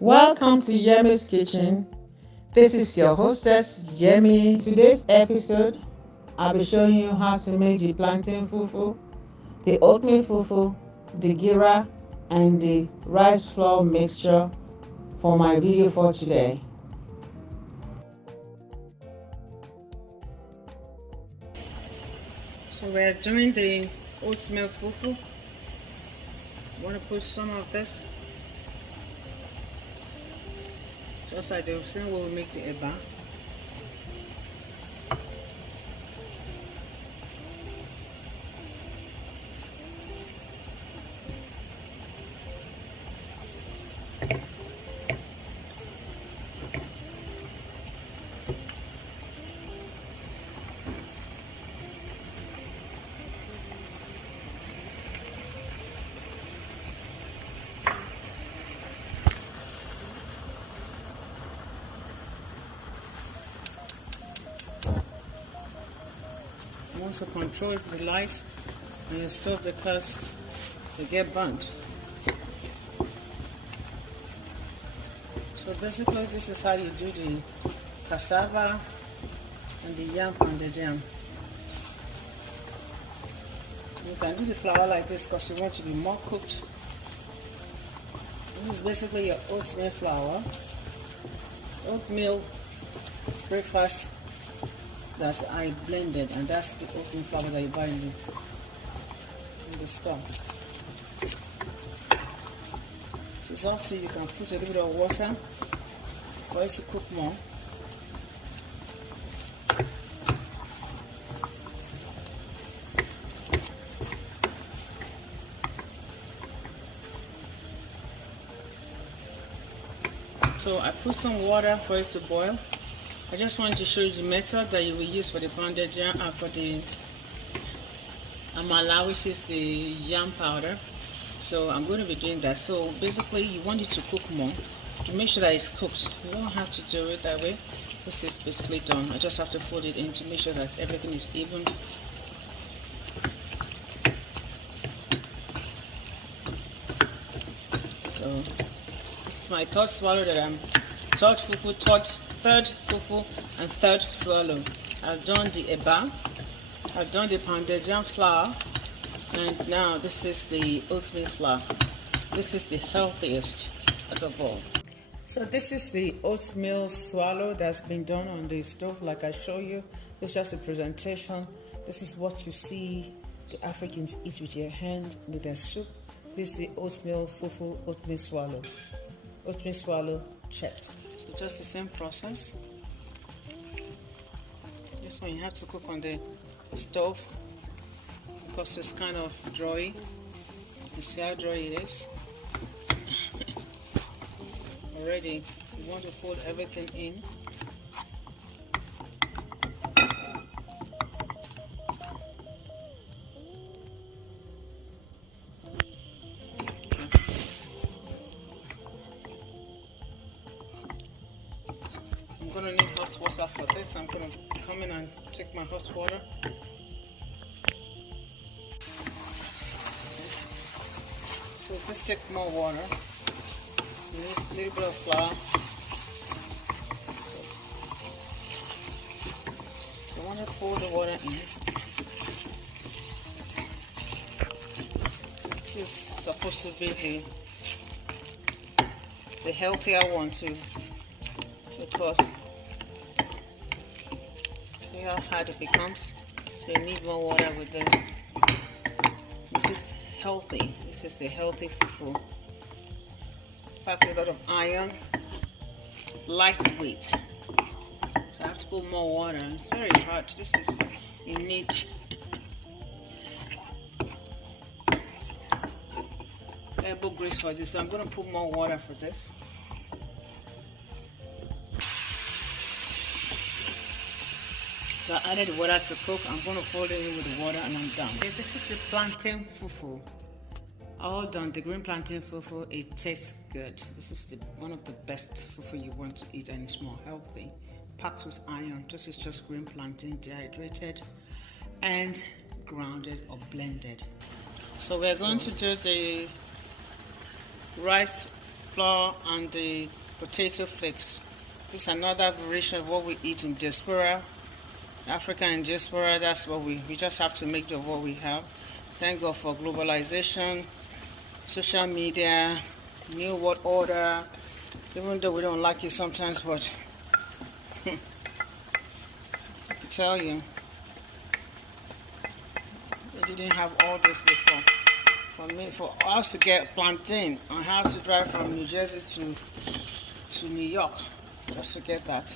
Welcome to Yemizkitchen. This is your hostess Yemi. Today's episode, I'll be showing you how to make the plantain fufu, the oatmeal fufu, the gira, and the rice flour mixture for my video for today. So we're doing the oatmeal fufu. Want to put some of this, just like the same way we make the eba. You want to control the light on your stove because they get burnt. So basically this is how you do the cassava and the yam and the jam. You can do the flour like this because you want to be more cooked. This is basically your oatmeal flour, oatmeal breakfast that I blended, and that's the oatmeal flour that you buy in the store. So it's up to you. You can put a little bit of water for it to cook more. So I put some water for it to boil. I just want to show you the method that you will use for the pounded yam and for the amala, which is the yam powder. So I'm going to be doing that. So basically you want it to cook more to make sure that it's cooked. You don't have to do it that way. This is basically done. I just have to fold it in to make sure that everything is even. So this is my third swallow that I'm third fufu and third swallow. I've done the eba, I've done the pounded yam flour, and now this is the oatmeal flour. This is the healthiest out of all. So this is the oatmeal swallow that's been done on the stove like I show you. It's just a presentation. This is what you see the Africans eat with their hand with their soup. This is the oatmeal fufu, oatmeal swallow. Oatmeal swallow checked. So just the same process. This one you have to cook on the stove because it's kind of dry. You see how dry it is? Already, you want to fold everything in. I'm going to need hot water for this. I'm going to come in and take my hot water. So just take more water. You need a little bit of flour. So you want to pour the water in. This is supposed to be the healthier one too, because see how hard it becomes. So you need more water with this. This is healthy. This is the healthy fufu. Packed a lot of iron, lightweight. So I have to put more water. It's very hard. This is you need. Elbow grease for this. So I'm going to put more water for this. So I added water to cook. I'm going to fold it in with the water and I'm done. Okay, this is the plantain fufu. All done. The green plantain fufu, it tastes good. This is one of the best fufu you want to eat, and it's more healthy. Packed with iron. This is just green plantain, dehydrated and grounded or blended. So we're going to do the rice flour and the potato flakes. This is another variation of what we eat in diaspora, Africa and diaspora. That's what we just have to make do of what we have. Thank God for globalization, social media, new world order, even though we don't like it sometimes, but I tell you, we didn't have all this before. For us to get plantain, I have to drive from New Jersey to New York just to get that.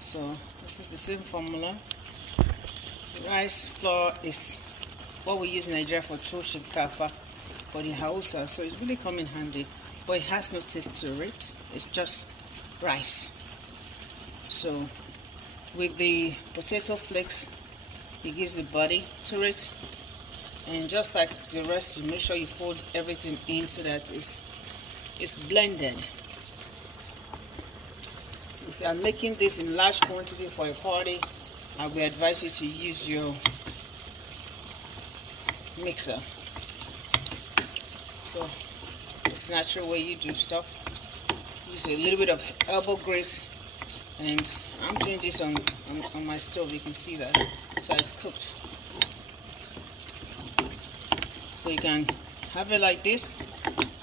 So this is the same formula. Rice flour is what we use in Nigeria for shinkafa, for the Hausa, so it's really come in handy, but it has no taste to it. It's just rice. So with the potato flakes, it gives the body to it, and just like the rest, you make sure you fold everything in so that it's blended. If you are making this in large quantity for a party, I will advise you to use your mixer. So it's a natural way you do stuff. Use a little bit of elbow grease, and I'm doing this on my stove. You can see that, so it's cooked. So you can have it like this.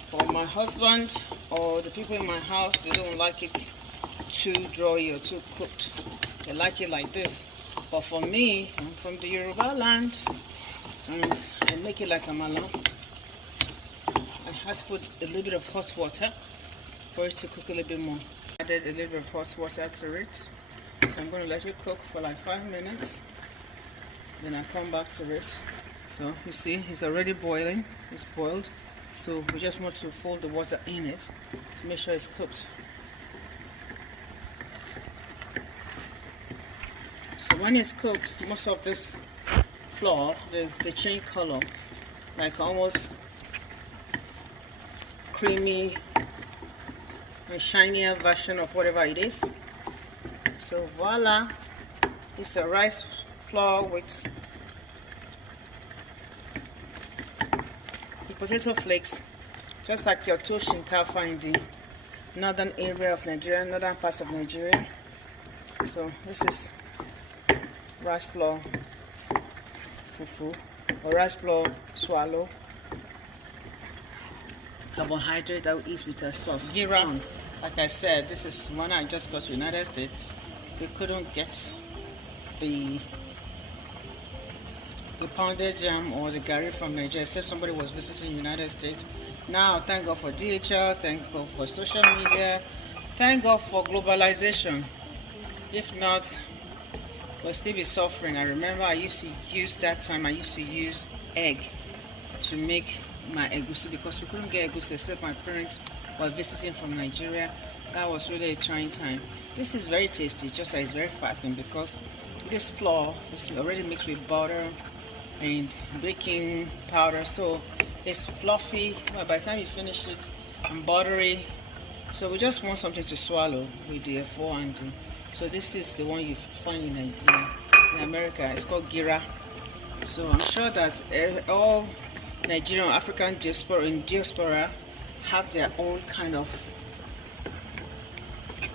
For my husband or the people in my house, they don't like it too dry or too cooked. They like it like this. But for me, I'm from the Yoruba land, and I make it like amala. I have to put a little bit of hot water for it to cook a little bit more. I added a little bit of hot water to it. So I'm going to let it cook for like 5 minutes. Then I come back to it. So you see, it's already boiling. It's boiled. So we just want to fold the water in it to make sure it's cooked. So when it's cooked, most of this flour, they change color, like almost creamy and shinier version of whatever it is. So voila, it's a rice flour with the potato flakes, just like your shinkafa in the northern area of Nigeria, northern parts of Nigeria. So this is rice flour fufu or rice flour swallow. Carbohydrate that we eat with our sauce. Gira, like I said, this is one I just got to the United States. We couldn't get the pounded jam or the gari from Nigeria, except somebody was visiting the United States. Now, thank God for DHL, thank God for social media, thank God for globalization. If not, we'll still be suffering. I remember I used to use egg to make my egusi, because we couldn't get egusi except my parents were visiting from Nigeria. That was really a trying time. This is very tasty, just as it's very fattening, because this flour is already mixed with butter and baking powder, so it's fluffy. Well, by the time you finish it, and buttery. So we just want something to swallow with the F4 and so this is the one you find in America. It's called gira. So I'm sure that all Nigerian African diaspora have their own kind of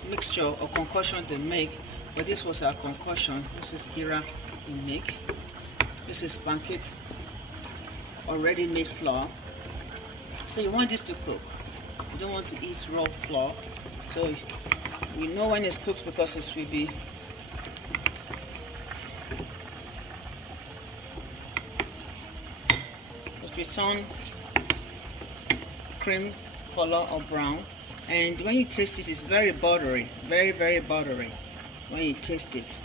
mixture or concoction they make, but this was our concoction. This is gira we make. This is pancake already made flour. So you want this to cook. You don't want to eat raw flour. So we know when it's cooked because it will be turn cream color or brown, and when you taste it, it's very buttery, very buttery when you taste it,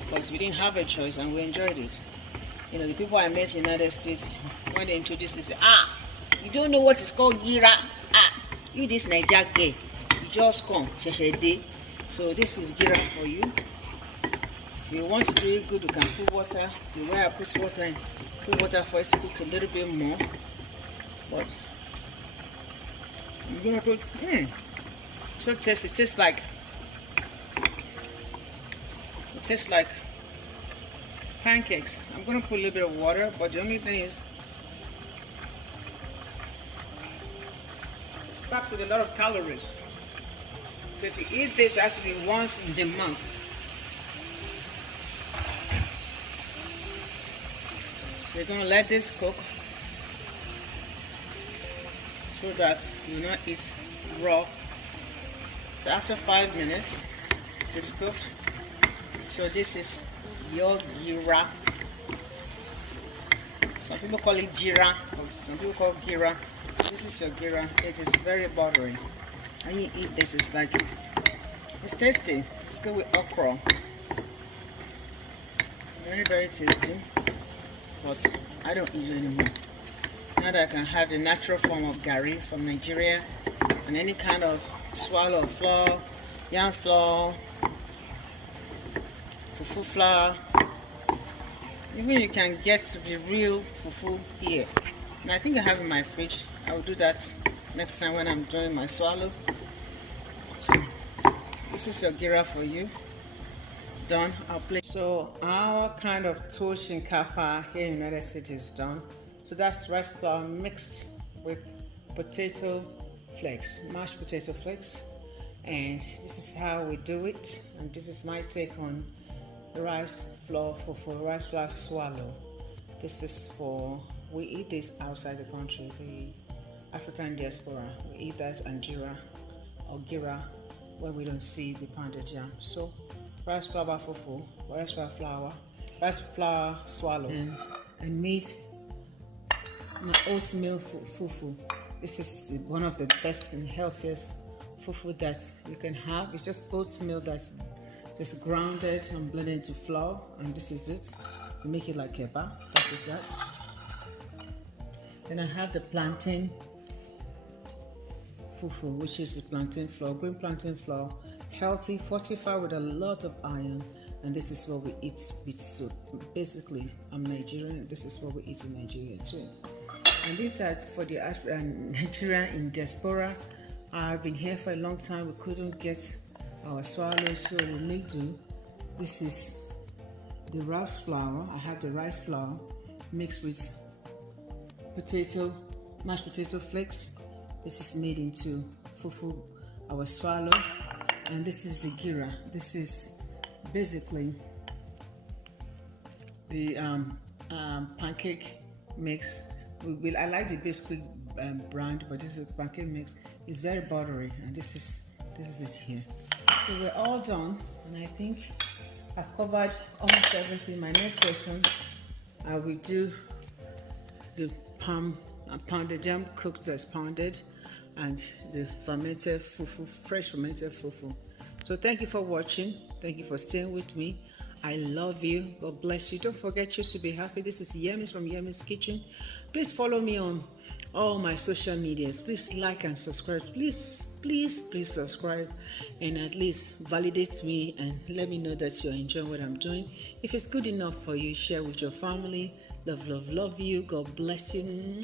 because we didn't have a choice and we enjoyed it. You know, the people I met in the United States, when they introduced it, they say, you don't know what is called gira, you this Niger gay, you just come sheshede. So this is gira for you. If you want to do it good, you can put water. The way I put water in, put water for it to cook a little bit more. But I'm gonna put so it tastes like pancakes. I'm gonna put a little bit of water, but the only thing is packed with a lot of calories. So if you eat this, it has to be once in the month. So you're going to let this cook so that you not eat raw. So after 5 minutes, it's cooked. So this is your gira. Some people call it jira, or some people call it gira. This is your gira. It is very buttery. When you eat this, it's like, it's tasty. It's good with okra. Very, very tasty. But I don't eat it anymore. Now that I can have the natural form of gari from Nigeria, and any kind of swallow flour, yam flour, fufu flour. Even you can get the real fufu here. And I think I have in my fridge. I will do that next time when I'm doing my swallow. So this is your gira for you. Done. I'll play. So our kind of toast shinkafa here in the United States is done. So that's rice flour mixed with potato flakes, mashed potato flakes. And this is how we do it. And this is my take on rice flour fufu, rice flour swallow. This is for, we eat this outside the country, the African diaspora. We eat that and jira or gira when we don't see the pounded jam. So rice flour fufu, rice flour swallow, and meat oatmeal fufu. This is one of the best and healthiest fufu that you can have. It's just oatmeal that's grounded and blended into flour, and this is it. You make it like kebab. That is that. Then I have the plantain fufu, which is the plantain flour, green plantain flour, healthy, fortified with a lot of iron, and this is what we eat with soup. Basically, I'm Nigerian. This is what we eat in Nigeria too. And these are for the Nigerian in diaspora. I've been here for a long time. We couldn't get our swallow, so we make do. This is the rice flour. I have the rice flour mixed with mashed potato flakes. This is made into fufu, our swallow, and this is the gira. This is basically the pancake mix. I like the biscuit brand, but this is a pancake mix. It's very buttery, and this is it here. So we're all done, and I think I've covered almost everything. My next session, I will do the pounded jam cooked as pounded, and the fermented fufu, fresh fermented fufu. So thank you for watching. Thank you for staying with me. I love you. God bless you. Don't forget, choose to be happy. This is Yemis from Yemizkitchen. Please follow me on all my social medias. Please like and subscribe. Please subscribe, and at least validate me and let me know that you're enjoying what I'm doing. If it's good enough for you, share with your family. Love you. God bless you.